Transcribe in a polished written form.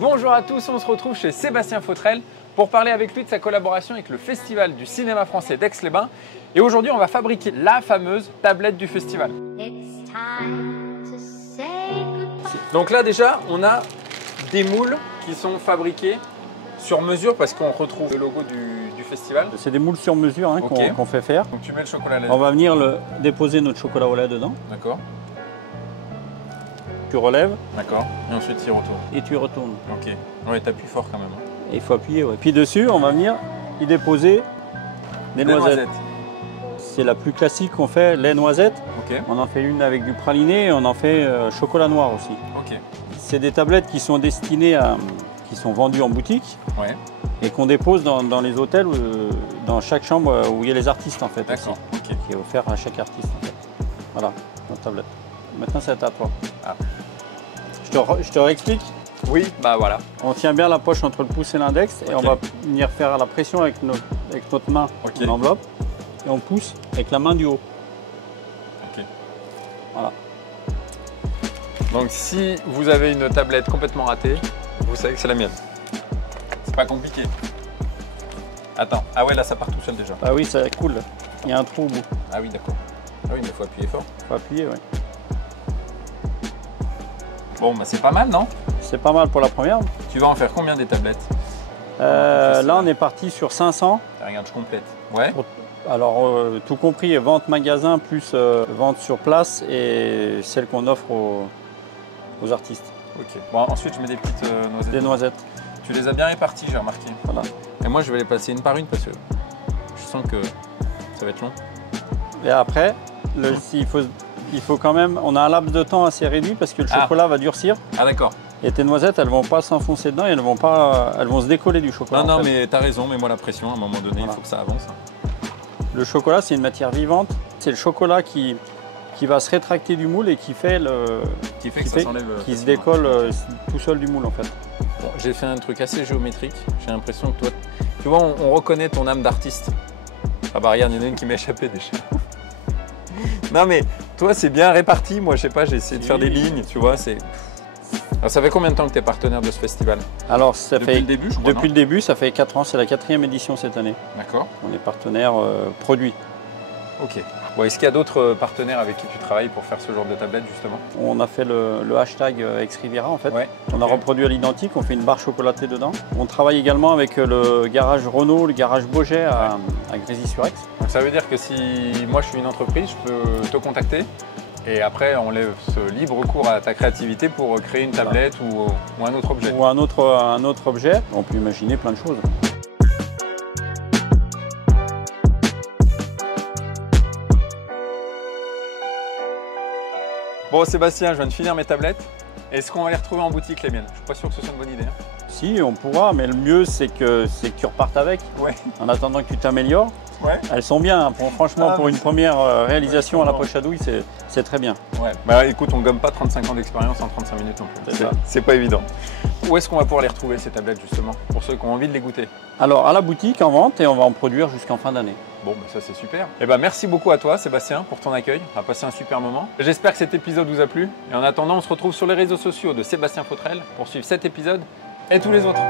Bonjour à tous, on se retrouve chez Sébastien Fautrel pour parler avec lui de sa collaboration avec le Festival du cinéma français d'Aix-les-Bains. Et aujourd'hui, on va fabriquer la fameuse tablette du festival. Donc là déjà, on a des moules qui sont fabriqués sur mesure parce qu'on retrouve le logo du festival. C'est des moules sur mesure hein, qu'on fait faire. Donc tu mets le chocolat là. On va venir déposer notre chocolat au lait dedans. D'accord. Tu relèves. D'accord. Et ensuite tu retournes. Et tu retournes. Ok. Ouais, t'appuies fort quand même. Hein. Et il faut appuyer. Ouais. Puis dessus, on va venir y déposer des noisettes. C'est la plus classique qu'on fait, lait noisette. Okay. On en fait une avec du praliné et on en fait chocolat noir aussi. Okay. C'est des tablettes qui sont destinées à, qui sont vendues en boutique et qu'on dépose dans les hôtels, dans chaque chambre où il y a les artistes en fait. D'accord. Okay. Qui est offert à chaque artiste en fait. Voilà, notre tablette. Maintenant c'est à toi. Ah. Je te réexplique. Oui, bah voilà. On tient bien la poche entre le pouce et l'index et on va venir faire la pression avec notre main en enveloppe et on pousse avec la main du haut. Ok. Voilà. Donc si vous avez une tablette complètement ratée, vous savez que c'est la mienne. C'est pas compliqué. Attends, ah ouais là ça part tout seul déjà. Ah oui, ça coule. Il y a un trou au bout. Ah oui d'accord. Ah oui mais il faut appuyer fort. Il faut appuyer, oui. Bon bah c'est pas mal non? C'est pas mal pour la première. Tu vas en faire combien des tablettes? Là on est parti sur 500. Regarde, je complète. Ouais. Alors tout compris, vente magasin plus vente sur place et celle qu'on offre aux artistes. Ok. Bon ensuite je mets des petites noisettes. Des noisettes. Tu les as bien réparties, j'ai remarqué. Voilà. Et moi je vais les passer une par une parce que je sens que ça va être long. Et après, il faut quand même, on a un laps de temps assez réduit parce que le chocolat va durcir. Ah d'accord. Et tes noisettes, elles vont pas s'enfoncer dedans et elles vont se décoller du chocolat. Non, non, mais tu as raison, mets-moi la pression, à un moment donné, il faut que ça avance. Le chocolat, c'est une matière vivante. C'est le chocolat qui va se rétracter du moule et qui fait qui se décolle tout seul du moule en fait. Bon, j'ai fait un truc assez géométrique. J'ai l'impression que toi, tu vois, on reconnaît ton âme d'artiste. Ah bah regarde, il y en a une qui m'a échappé déjà. Non mais toi, c'est bien réparti. Moi, je sais pas, j'ai essayé de faire des lignes, tu vois. Alors, ça fait combien de temps que tu es partenaire de ce festival? Alors, depuis le début, je crois. Depuis le début, ça fait 4 ans. C'est la 4e édition cette année. D'accord. On est partenaire produit. Ok. Bon, est-ce qu'il y a d'autres partenaires avec qui tu travailles pour faire ce genre de tablette justement? On a fait le hashtag Ex-Riviera en fait. Ouais. On a reproduit à l'identique, on fait une barre chocolatée dedans. On travaille également avec le garage Renault, le garage Boget à Grésy-sur-Aix. Donc ça veut dire que si moi je suis une entreprise, je peux te contacter et après on laisse libre cours à ta créativité pour créer une tablette ou un autre objet. Ou un autre objet. On peut imaginer plein de choses. Bon Sébastien, je viens de finir mes tablettes. Est-ce qu'on va les retrouver en boutique les miennes? Je suis pas sûr que ce soit une bonne idée. Hein. Si, on pourra, mais le mieux c'est que tu repartes avec. Ouais. En attendant que tu t'améliores. Ouais. Elles sont bien, hein. Franchement pour une première réalisation à la poche à douille, c'est très bien. Ouais. Bah écoute, on gomme pas 35 ans d'expérience en 35 minutes non plus. C'est pas évident. Où est-ce qu'on va pouvoir les retrouver ces tablettes justement, pour ceux qui ont envie de les goûter? Alors à la boutique en vente et on va en produire jusqu'en fin d'année. Bon, bah ça c'est super. Et bah merci beaucoup à toi Sébastien pour ton accueil. On a passé un super moment. J'espère que cet épisode vous a plu. Et en attendant, on se retrouve sur les réseaux sociaux de Sébastien Fautrel pour suivre cet épisode et tous les autres.